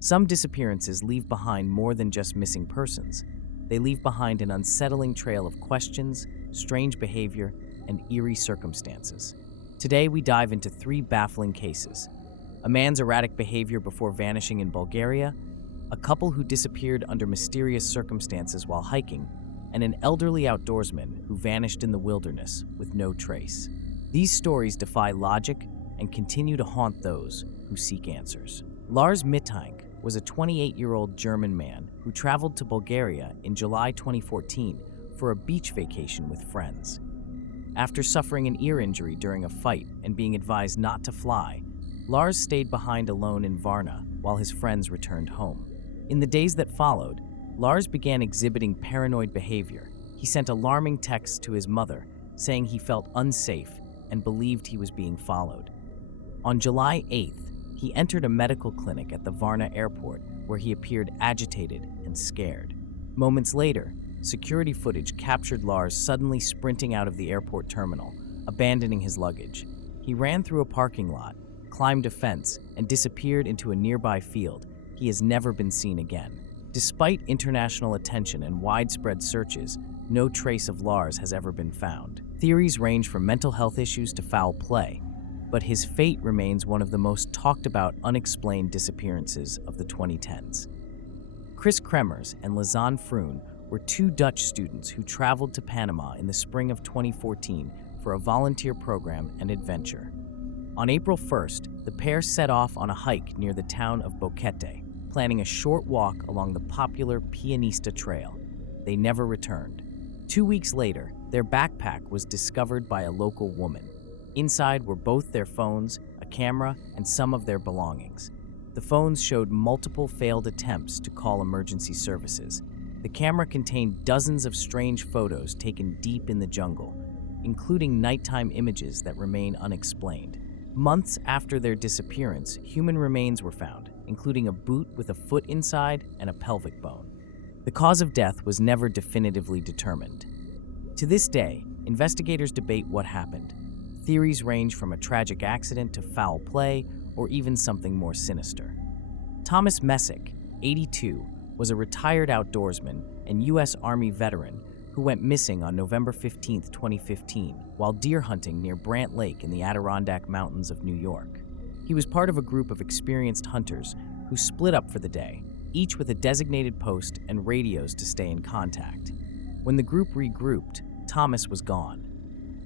Some disappearances leave behind more than just missing persons. They leave behind an unsettling trail of questions, strange behavior, and eerie circumstances. Today, we dive into 3 baffling cases: a man's erratic behavior before vanishing in Bulgaria, a couple who disappeared under mysterious circumstances while hiking, and an elderly outdoorsman who vanished in the wilderness with no trace. These stories defy logic and continue to haunt those who seek answers. Lars Mittank was a 28-year-old German man who traveled to Bulgaria in July 2014 for a beach vacation with friends. After suffering an ear injury during a fight and being advised not to fly, Lars stayed behind alone in Varna while his friends returned home. In the days that followed, Lars began exhibiting paranoid behavior. He sent alarming texts to his mother, saying he felt unsafe and believed he was being followed. On July 8th, he entered a medical clinic at the Varna airport where he appeared agitated and scared. Moments later, security footage captured Lars suddenly sprinting out of the airport terminal, abandoning his luggage. He ran through a parking lot, climbed a fence, and disappeared into a nearby field. He has never been seen again. Despite international attention and widespread searches, no trace of Lars has ever been found. Theories range from mental health issues to foul play, but his fate remains one of the most talked about unexplained disappearances of the 2010s. Kris Kremers and Lisanne Froon were 2 Dutch students who traveled to Panama in the spring of 2014 for a volunteer program and adventure. On April 1st, the pair set off on a hike near the town of Boquete, planning a short walk along the popular Pianista Trail. They never returned. 2 weeks later, their backpack was discovered by a local woman. Inside were both their phones, a camera, and some of their belongings. The phones showed multiple failed attempts to call emergency services. The camera contained dozens of strange photos taken deep in the jungle, including nighttime images that remain unexplained. Months after their disappearance, human remains were found, including a boot with a foot inside and a pelvic bone. The cause of death was never definitively determined. To this day, investigators debate what happened. Theories range from a tragic accident to foul play, or even something more sinister. Thomas Messick, 82, was a retired outdoorsman and U.S. Army veteran who went missing on November 15, 2015, while deer hunting near Brant Lake in the Adirondack Mountains of New York. He was part of a group of experienced hunters who split up for the day, each with a designated post and radios to stay in contact. When the group regrouped, Thomas was gone.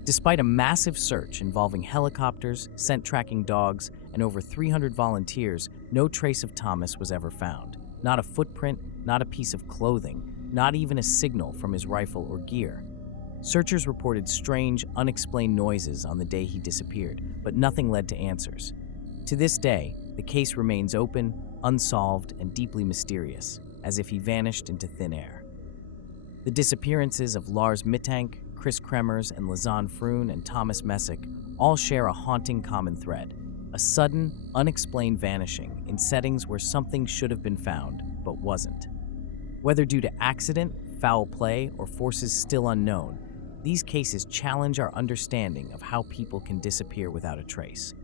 Despite a massive search involving helicopters, scent tracking dogs, and over 300 volunteers, no trace of Thomas was ever found. Not a footprint, not a piece of clothing, not even a signal from his rifle or gear. Searchers reported strange, unexplained noises on the day he disappeared, but nothing led to answers. To this day, the case remains open, unsolved, and deeply mysterious, as if he vanished into thin air. The disappearances of Lars Mittank, Kris Kremers, and Lisanne Froon and Thomas Messick all share a haunting common thread: a sudden, unexplained vanishing in settings where something should have been found, but wasn't. Whether due to accident, foul play, or forces still unknown, these cases challenge our understanding of how people can disappear without a trace.